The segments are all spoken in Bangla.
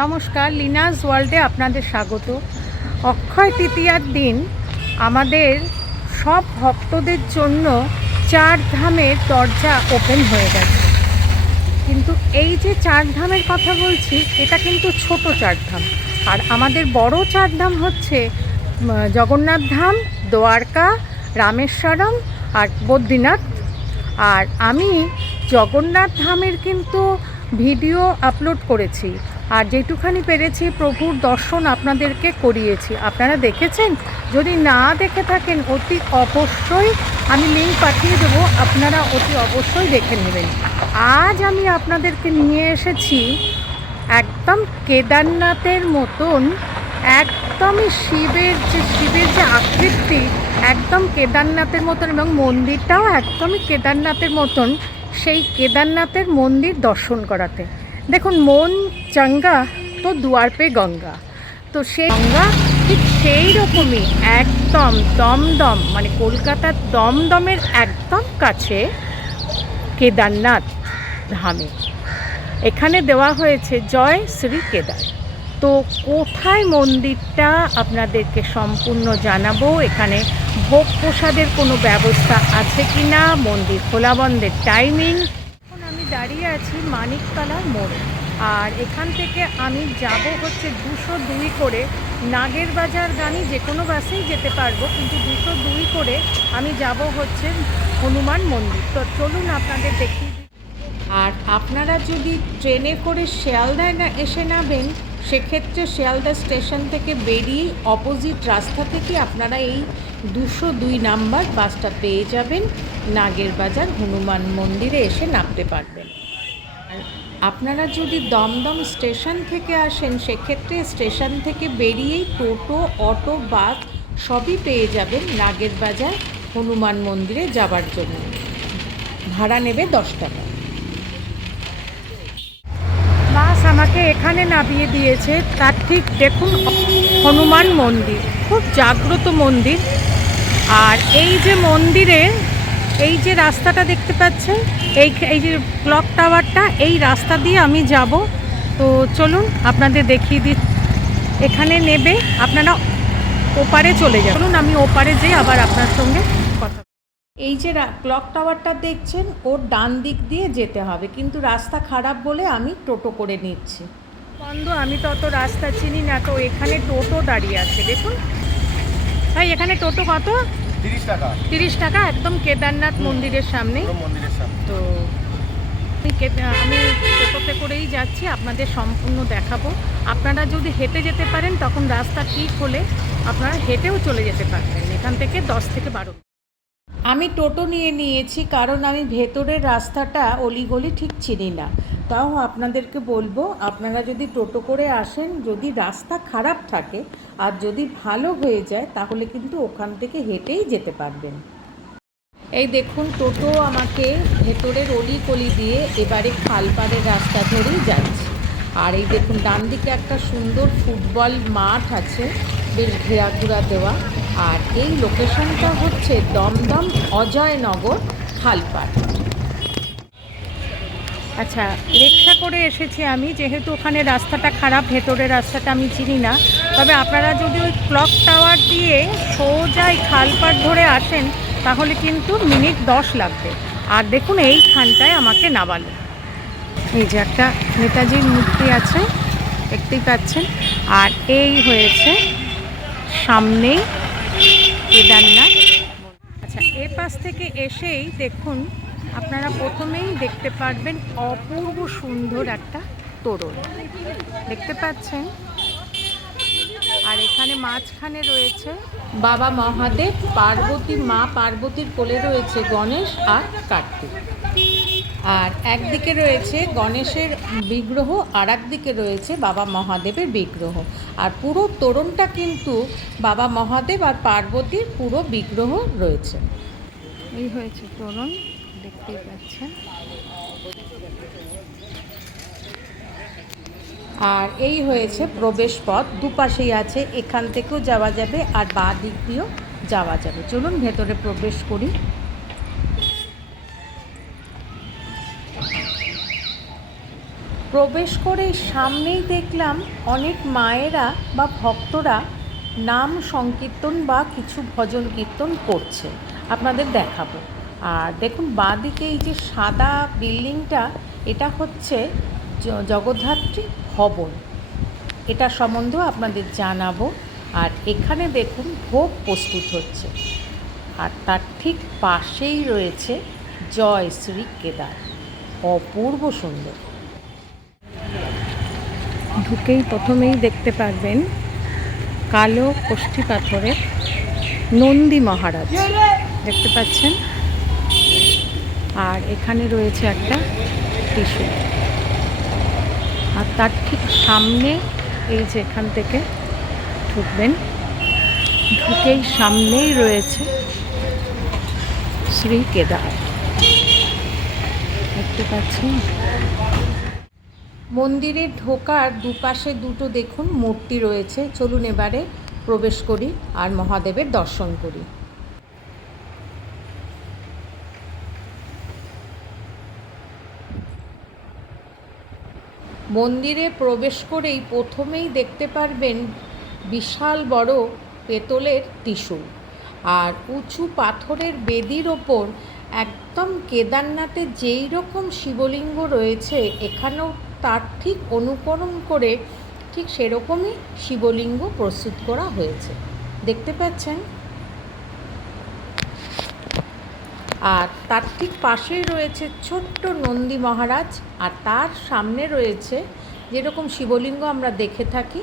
নমস্কার, লিনাস ওয়ার্ল্ডে আপনাদের স্বাগত। অক্ষয় তৃতীয়ার দিন আমাদের সব ভক্তদের জন্য 4 ধামের দরজা ওপেন হয়ে গেছে। কিন্তু এই যে 4 ধামের কথা বলছি, এটা কিন্তু ছোট 4 ধাম। আর আমাদের বড় 4 ধাম হচ্ছে জগন্নাথ ধাম, দ্বারকা, রামেশ্বরম আর বদ্রীনাথ। আর আমি জগন্নাথ ধামের কিন্তু ভিডিও আপলোড করেছি, আর যেটুখানি পেরেছি প্রভুর দর্শন আপনাদেরকে করিয়েছি। আপনারা দেখেছেন? যদি না দেখে থাকেন অতি অবশ্যই আমি লিঙ্ক পাঠিয়ে দেবো, আপনারা অতি অবশ্যই দেখে নেবেন। আজ আমি আপনাদেরকে নিয়ে এসেছি একদম কেদারনাথের মতন, একদমই শিবের যে আকৃতি, একদম কেদারনাথের মতন, এবং মন্দিরটাও একদমই কেদারনাথের মতন। সেই কেদারনাথের মন্দির দর্শন করাতে দেখুন, মন চাঙ্গা তো দুয়ার পে গঙ্গা। তো সেই গঙ্গা ঠিক সেই রকমই একদম দমদম, মানে কলকাতার দমদমের একদম কাছে কেদারনাথ ধামে এখানে দেওয়া হয়েছে জয় শ্রী কেদার। তো কোথায় মন্দিরটা আপনাদেরকে সম্পূর্ণ জানাবো। এখানে ভোগ প্রসাদের কোনো ব্যবস্থা আছে কি না, মন্দির খোলা বন্ধের টাইমিং। এখন আমি দাঁড়িয়ে আছি মানিকতলার মোড়ে, আর এখান থেকে আমি যাব হচ্ছে 202 করে নাগেরবাজার গানি, যে কোনো বাসেই যেতে পারবো, কিন্তু 202 করে আমি যাব হচ্ছে হনুমান মন্দির। তো চলুন আপনাদের দেখিয়ে দিই। আর আপনারা যদি ট্রেনে করে শিয়ালদায় এসে নামেন, সেক্ষেত্রে শিয়ালদা স্টেশন থেকে বেরিয়ে অপোজিট রাস্তা থেকে আপনারা এই 202 নাম্বার বাসটা পেয়ে যাবেন। নাগেরবাজার হনুমান মন্দিরে এসে নামতে পারবেন। আর আপনারা যদি দমদম স্টেশন থেকে আসেন, সেক্ষেত্রে স্টেশন থেকে বেরিয়েই টোটো, অটো, বাস সবই পেয়ে যাবেন নাগেরবাজার হনুমান মন্দিরে যাবার জন্য। ভাড়া নেবে 10 টাকা। বাস আমাকে এখানে নামিয়ে দিয়েছে, তার ঠিক দেখুন হনুমান মন্দির, খুব জাগ্রত মন্দির। আর এই যে মন্দিরে এই যে রাস্তাটা দেখতে পাচ্ছেন, এই যে ক্লক টাওয়ারটা, এই রাস্তা দিয়ে আমি যাব। তো চলুন আপনাদের দেখিয়ে দিই। এখানে নেবে আপনারা ওপারে চলে যান। চলুন আমি ওপারে যাই, আবার আপনার সঙ্গে কথা। এই যে ক্লক টাওয়ারটা দেখছেন, ওর ডান দিক দিয়ে যেতে হবে, কিন্তু রাস্তা খারাপ বলে আমি টোটো করে নিচ্ছি। বন্ধু, আমি তো অত রাস্তা চিনি না, তো এখানে টোটো দাঁড়িয়ে আছে দেখুন। ভাই, এখানে টোটো কত? 30 টাকা। 30 টাকা, একদম কেদারনাথ মন্দিরের সামনে। তো আমি টোটোতে করেই যাচ্ছি, আপনাদের সম্পূর্ণ দেখাবো। আপনারা যদি হেঁটে যেতে পারেন, তখন রাস্তা ঠিক হলে আপনারা হেঁটেও চলে যেতে পারবেন, এখান থেকে 10 থেকে 12। আমি টোটো নিয়ে নিয়েছি, কারণ আমি ভেতরের রাস্তাটা অলিগলি ঠিক চিনি না। তাও আপনাদেরকে বলবো, আপনারা যদি টোটো করে আসেন, যদি রাস্তা খারাপ থাকে আর যদি ভালো হয়ে যায়, তাহলে কিন্তু ওখান থেকে হেঁটেই যেতে পারবেন। এই দেখুন, টোটো আমাকে ভেতরের অলিগলি দিয়ে এবারে খালপাড়ের রাস্তা ধরেই যাচ্ছে। আর এই দেখুন, ডান দিকে একটা সুন্দর ফুটবল মাঠ আছে, বেশ ঘেরাঘুরা দেওয়া। আর এই লোকেশনটা হচ্ছে দমদম অজয়নগর খালপাড়। আচ্ছা, রিক্সা করে এসেছি আমি, যেহেতু ওখানে রাস্তাটা খারাপ, ভেতরের রাস্তাটা আমি চিনি না। তবে আপনারা যদি ওই ক্লক টাওয়ার দিয়ে সোজাই খালপাড় ধরে আসেন, তাহলে কিন্তু মিনিট 10 লাগবে। আর দেখুন, এইখানটায় আমাকে নামালো। এই যে একটা নেতাজির মূর্তি আছে, দেখতেই পাচ্ছেন। আর এই হয়েছে সামনেই কেদারনাথ। আচ্ছা, এ পাশ থেকে এসেই দেখুন, আপনারা প্রথমেই দেখতে পারবেন অপূর্ব সুন্দর একটা তোরণ, দেখতে পাচ্ছেন। আর এখানে মাঝখানে রয়েছে বাবা মহাদেব, মা পার্বতীর কোলে রয়েছে গণেশ আর কার্তিক। আর একদিকে রয়েছে গণেশের বিগ্রহ, আর একদিকে রয়েছে বাবা মহাদেবের বিগ্রহ। আর পুরো তোরণটা কিন্তু বাবা মহাদেব আর পার্বতীর পুরো বিগ্রহ রয়েছে। এই হয়েছে তোরণ, দেখতেই পাচ্ছেন। আর এই হয়েছে প্রবেশ পথ, দুপাশেই আছে, এখান থেকেও যাওয়া যাবে আর বাঁ দিক দিয়েও যাওয়া যাবে। চলুন ভেতরে প্রবেশ করি। প্রবেশ করে সামনেই দেখলাম অনেক মায়েরা বা ভক্তরা নাম সংকীর্তন বা কিছু ভজন কীর্তন করছে, আপনাদের দেখাবো। আর দেখুন বাঁদিকে এই যে সাদা বিল্ডিংটা, এটা হচ্ছে জগদ্ধাত্রী ভবন, এটা সম্বন্ধেও আপনাদের জানাবো। আর এখানে দেখুন ভোগ প্রস্তুত হচ্ছে, আর তার ঠিক পাশেই রয়েছে জয় শ্রী কেদার, অপূর্ব সুন্দর। ঢুকেই প্রথমেই দেখতে পারবেন কালো কষ্টি পাথরের নন্দী মহারাজ, দেখতে পাচ্ছেন। আর এখানে রয়েছে একটা ত্রিশূল, আর তার ঠিক সামনে এই যে এখান থেকে ঢুকবেন, ঢুকেই সামনেই রয়েছে শ্রী কেদার, দেখতে পাচ্ছেন। মন্দিরে ঢোকার দুপাশে দুটো দেখুন মূর্তি রয়েছে। চলুন এবারে প্রবেশ করি আর মহাদেবের দর্শন করি। মন্দিরে প্রবেশ করেই প্রথমেই দেখতে পারবেন বিশাল বড় পেতলের ত্রিশূল, আর উঁচু পাথরের বেদির ওপর একদম কেদারনাথে যেই রকম শিবলিঙ্গ রয়েছে, এখানেও তার ঠিক অনুকরণ করে ঠিক সেরকমই শিবলিঙ্গ প্রস্তুত করা হয়েছে, দেখতে পাচ্ছেন। আর তার ঠিক পাশেই রয়েছে ছোট্ট নন্দী মহারাজ, আর তার সামনে রয়েছে যেরকম শিবলিঙ্গ আমরা দেখে থাকি,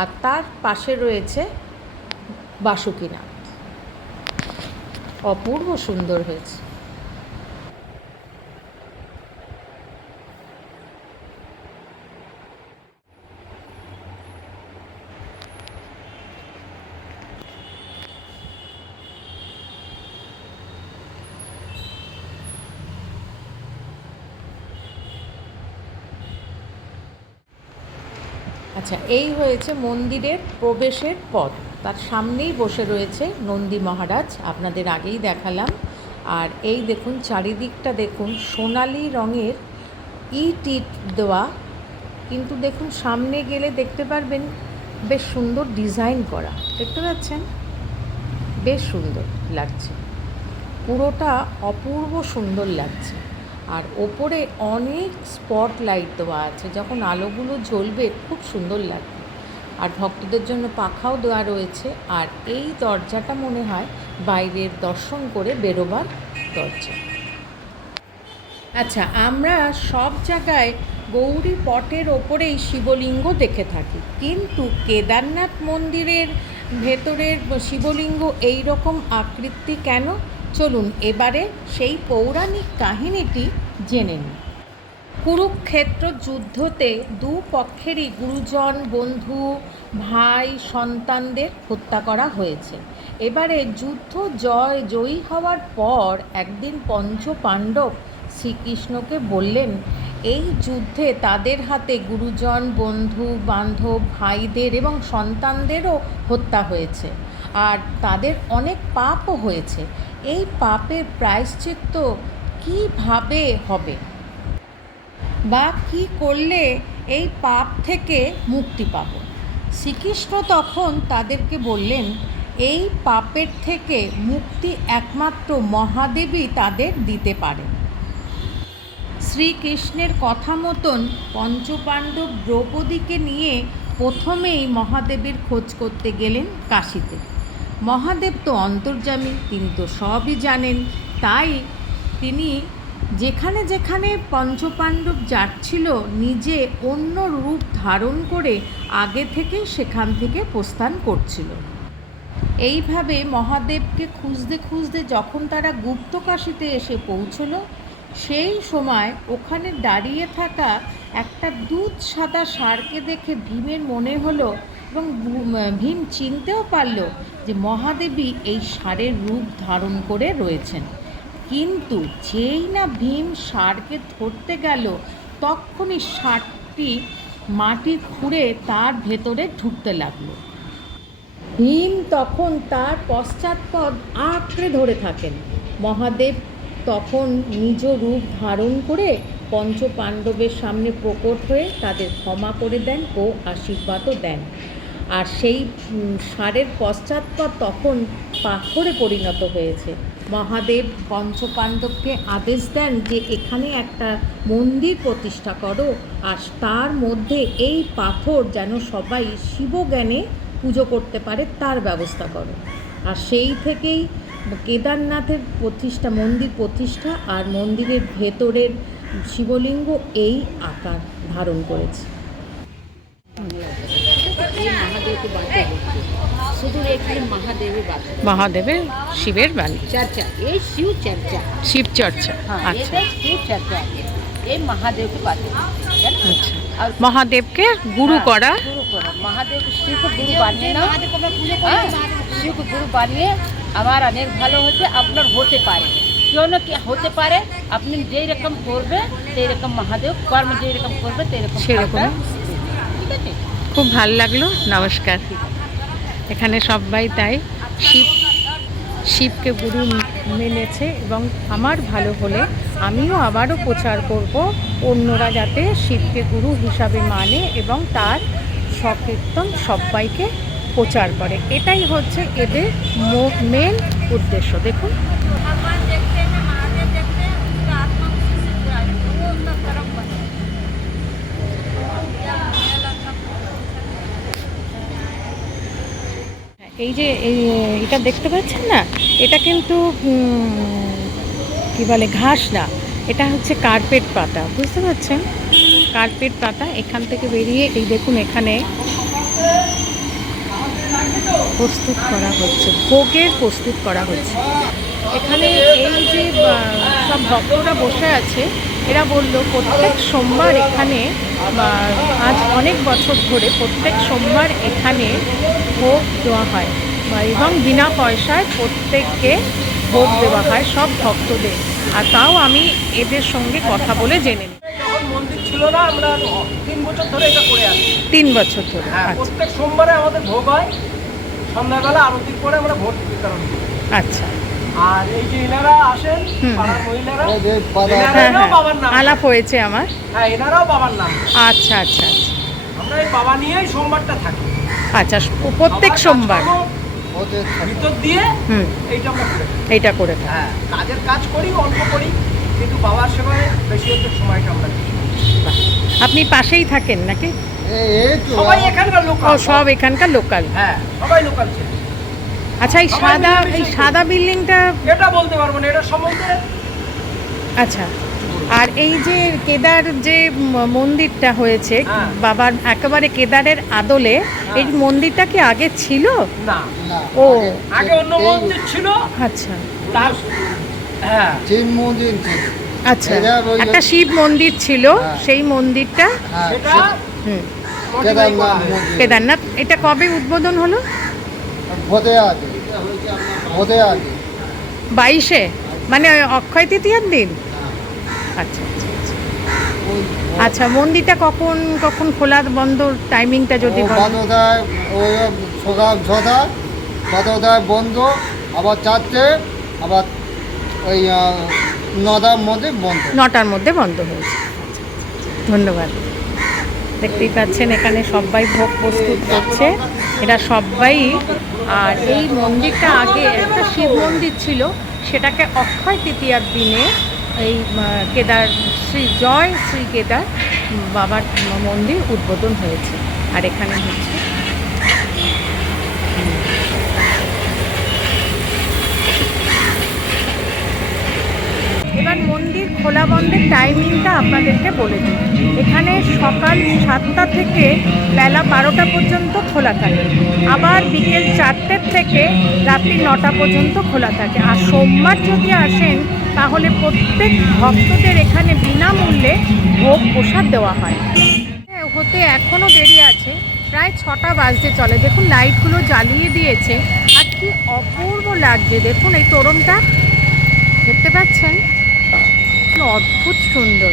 আর তার পাশে রয়েছে বাসুকীনাথ, অপূর্ব সুন্দর হয়েছে। আচ্ছা, এই হয়েছে মন্দিরের প্রবেশের পথ, তার সামনেই বসে রয়েছে নন্দী মহারাজ, আপনাদের আগেই দেখালাম। আর এই দেখুন চারিদিকটা দেখুন সোনালি রঙের ইট দেওয়া, কিন্তু দেখুন সামনে গেলে দেখতে পারবেন বেশ সুন্দর ডিজাইন করা, দেখতে পাচ্ছেন, বেশ সুন্দর লাগছে, পুরোটা অপূর্ব সুন্দর লাগছে। আর ওপরে অনেক স্পট লাইট দেওয়া আছে, যখন আলোগুলো জ্বলবে খুব সুন্দর লাগবে। আর ভক্তদের জন্য পাখাও দেওয়া রয়েছে। আর এই দরজাটা মনে হয় বাইরের দর্শন করে বেরোবার দরজা। আচ্ছা, আমরা সব জায়গায় গৌরী পটের ওপরেই শিবলিঙ্গ দেখে থাকি, কিন্তু কেদারনাথ মন্দিরের ভেতরের শিবলিঙ্গ এই রকম আকৃতি কেন? চলুন এবারে সেই পৌরাণিক কাহিনীটি জেনে নিই। কুরুক্ষেত্র যুদ্ধতে দু পক্ষেরই গুরুজন, বন্ধু, ভাই, সন্তানদের হত্যা করা হয়েছে। এবারে যুদ্ধ জয়ী হওয়ার পর একদিন পঞ্চ পাণ্ডব শ্রীকৃষ্ণকে বললেন, এই যুদ্ধে তাদের হাতে গুরুজন, বন্ধু বান্ধব, ভাইদের এবং সন্তানদেরও হত্যা হয়েছে, আর তাদের অনেক পাপও হয়েছে। এই পাপের প্রায়শ্চিত্ত কীভাবে হবে, বা কী করলে এই পাপ থেকে মুক্তি পাব? শ্রীকৃষ্ণ তখন তাদেরকে বললেন, এই পাপের থেকে মুক্তি একমাত্র মহাদেবই তাদের দিতে পারেন। শ্রীকৃষ্ণের কথা মতন পঞ্চপাণ্ডব দ্রৌপদীকে নিয়ে প্রথমেই মহাদেবের খোঁজ করতে গেলেন কাশীতে। মহাদেব তো অন্তর্যামী, তিনি তো সবই জানেন, তাই তিনি যেখানে যেখানে পঞ্চপাণ্ডব যাচ্ছিল নিজে অন্য রূপ ধারণ করে আগে থেকে সেখান থেকে প্রস্থান করছিল। এইভাবে মহাদেবকে খুঁজতে খুঁজতে যখন তারা গুপ্তকাশীতে এসে পৌঁছল, সেই সময় ওখানে দাঁড়িয়ে থাকা একটা দুধ সাদা ষাঁড়কে দেখে ভীমের মনে হলো, এবং ভীম চিনতেও পারল যে মহাদেবী এই ষাঁড়ের রূপ ধারণ করে রয়েছেন। কিন্তু যেই না ভীম ষাঁড়কে ধরতে গেল, তখনই ষাঁড়টি মাটি খুঁড়ে তার ভেতরে ঢুকতে লাগলো। ভীম তখন তার পশ্চাৎপদ আঁকড়ে ধরে থাকেন। মহাদেব তখন নিজ রূপ ধারণ করে পঞ্চ পাণ্ডবের সামনে প্রকট হয়ে তাদের ক্ষমা করে দেন ও আশীর্বাদও দেন। আর সেই ষাঁড়ের পশ্চাৎপদ তখন পাথরে পরিণত হয়েছে। মহাদেব পঞ্চপাণ্ডবকে আদেশ দেন যে এখানে একটা মন্দির প্রতিষ্ঠা করো, আর তার মধ্যে এই পাথর যেন সবাই শিবজ্ঞানে পুজো করতে পারে তার ব্যবস্থা করো। আর সেই থেকেই কেদারনাথের প্রতিষ্ঠা, মন্দির প্রতিষ্ঠা, আর মন্দিরের ভেতরের শিবলিঙ্গ এই আকার ধারণ করেছে। মহাদেবের শিবের বাণী चर्चा, ये शिव चर्चा, শিব চর্চা। আচ্ছা शिव चर्चा ये महादेव की बात है। আচ্ছা, মহাদেবকে গুরু করা। गुरु करो, महादेव को शिव को गुरु बानिए ना, शिव को गुरु बानिए, আমার অনেক ভালো হচ্ছে, আপনার হতে পারে, কেউ না কি হতে পারে। আপনি যেই রকম করবে সেই রকম মহাদেব কর্ম, যেই রকম করবে সেই রকম সেরকম। ঠিক আছে। খুব ভালো লাগলো, নমস্কার। এখানে সবাই তাই শিবকে গুরু মেনেছে, এবং আমার ভালো হলে আমিও আবারও প্রচার করব অন্যরা যাতে শিবকে গুরু হিসাবে মানে এবং তার সংকীর্তন সবাইকে প্রচার করে। এটাই হচ্ছে এদের মেন উদ্দেশ্য। দেখুন এই যে এটা দেখতে পাচ্ছেন না, এটা কিন্তু কি বলে ঘাস না, এটা হচ্ছে কার্পেট পাতা, বুঝতে পারছেন? কার্পেট পাতা এখান থেকে বেরিয়ে এই দেখুন এখানে প্রস্তুত করা হচ্ছে, ভোগের প্রস্তুত করা হচ্ছে। এখানে এই যে সব ভক্তরা বসে আছে, এরা বললো প্রত্যেক সোমবার এখানে, আজ অনেক বছর ধরে প্রত্যেক সোমবার এখানে ভোগ দেওয়া হয়, এবং বিনা পয়সায় প্রত্যেককে ভোগ দেওয়া হয় সব ভক্তদের। আর তাও আমি এদের সঙ্গে কথা বলে জেনে নিই। যখন মন্দির ছিল না, আমরা 3 বছর ধরে এটা করে আসছি। 3 বছর ধরে। হ্যাঁ, প্রত্যেক সোমবারে আমাদের ভোগ হয়, সন্ধ্যাবেলা আরতির পরে আমরা ভোগ বিতরণ করি। আচ্ছা, আর এই যে এনারা আসেন, পাড়ার মহিলারা, এনারাও বাবার নাম। আলাপ হয়েছে আমার। হ্যাঁ, এনারাও বাবার নাম। আচ্ছা আচ্ছা আচ্ছা আমরা এই বাবা নিয়েই সোমবারটা থাকি। আচ্ছা, প্রত্যেক সোমবার ভিতর দিয়ে এইটা আমরা করে থাকি। এইটা করে থাকি। হ্যাঁ, কাজের কাজ করি, অল্প করি, কিন্তু বাবার সেবায় বেশি হচ্ছে সময়টা আমরা দিই। আপনি পাশেই থাকেন নাকি? সবাই এখানকার লোক। ও, সব এখানকার লোকাল। হ্যাঁ, সবাই লোকাল ছিল। আচ্ছা, এই সাদা বিল্ডিংটা এটা বলতে পারবো না, এটা সম্বন্ধে। আচ্ছা, আর এই যে কেদার যে মন্দিরটা হয়েছে বাবার একেবারে কেদারের আদলে, এই মন্দিরটা কি আগে ছিল? না, ও আগে অন্য মন্দির ছিল। আচ্ছা, হ্যাঁ, শিব মন্দির ছিল। আচ্ছা, একটা শিব মন্দির ছিল, সেই মন্দিরটা সেটা কেদারনাথ। এটা কবে উদ্বোধন হলো? ভোদে আগে 22-এ, মানে অক্ষয় তৃতীয়ার দিন। আচ্ছা আচ্ছা আচ্ছা। আচ্ছা, মন্দিরটা কখন কখন খোলা বন্ধ টাইমিংটা যদি বলেন? ওই সকাল 6টায়, 7টায় বন্ধ, আবার 4টে, আবার ওই 9টার মধ্যে বন্ধ। 9টার মধ্যে বন্ধ হয়েছে। ধন্যবাদ। দেখতেই পাচ্ছেন এখানে সবাই ভোগ প্রস্তুত করছে, এরা সবাই। আর এই মন্দিরটা আগে একটা শিব মন্দির ছিল, সেটাকে অক্ষয় তৃতীয়ার দিনে এই কেদার শ্রী কেদার বাবার মন্দির উদ্বোধন হয়েছে। আর এখানে হচ্ছে এবার মন্দির খোলা বন্ধের টাইমিংটা আপনাদেরকে বলে দিই। এখানে সকাল 7টা থেকে বেলা 12টা পর্যন্ত খোলা থাকে, আবার বিকেল 4টে থেকে রাত্রি 9টা পর্যন্ত খোলা থাকে। আর সোমবার যদি আসেন তাহলে প্রত্যেক ভক্তদের এখানে বিনামূল্যে ভোগ প্রসাদ দেওয়া হয়। হতে এখনও দেরি আছে, প্রায় 6টা বাজতে চলে। দেখুন লাইটগুলো জ্বালিয়ে দিয়েছে, আর কি অপূর্ব লাগছে। দেখুন এই তোরণটা দেখতে পাচ্ছেন, অদ্ভুত সুন্দর।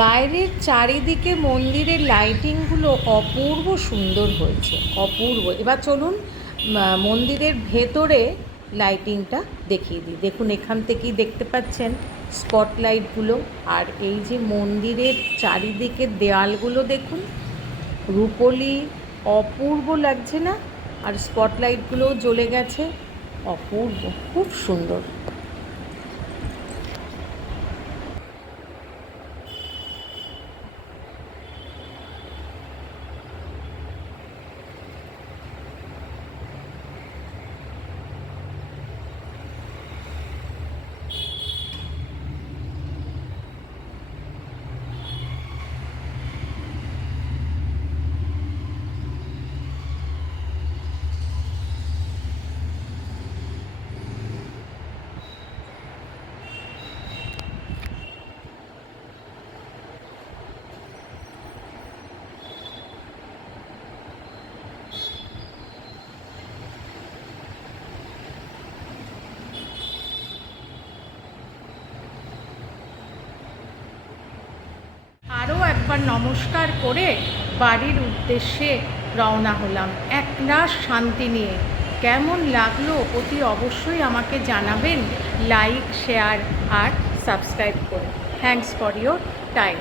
বাইরের চারিদিকে মন্দিরের লাইটিংগুলো অপূর্ব সুন্দর হয়েছে, অপূর্ব। এবার চলুন মন্দিরের ভেতরে লাইটিংটা দেখিয়ে দিই। দেখুন এখান থেকেই দেখতে পাচ্ছেন স্পটলাইটগুলো, আর এই যে মন্দিরের চারিদিকে দেয়ালগুলো দেখুন, রূপলি, অপূর্ব লাগছে না? আর স্পটলাইটগুলোও জ্বলে গেছে, অপূর্ব, খুব সুন্দর। আরও একবার নমস্কার করে বাড়ির উদ্দেশ্যে রওনা হলাম একরাশ শান্তি নিয়ে। কেমন লাগলো অতি অবশ্যই আমাকে জানাবেন, লাইক, শেয়ার আর সাবস্ক্রাইব করে। Thanks for your time.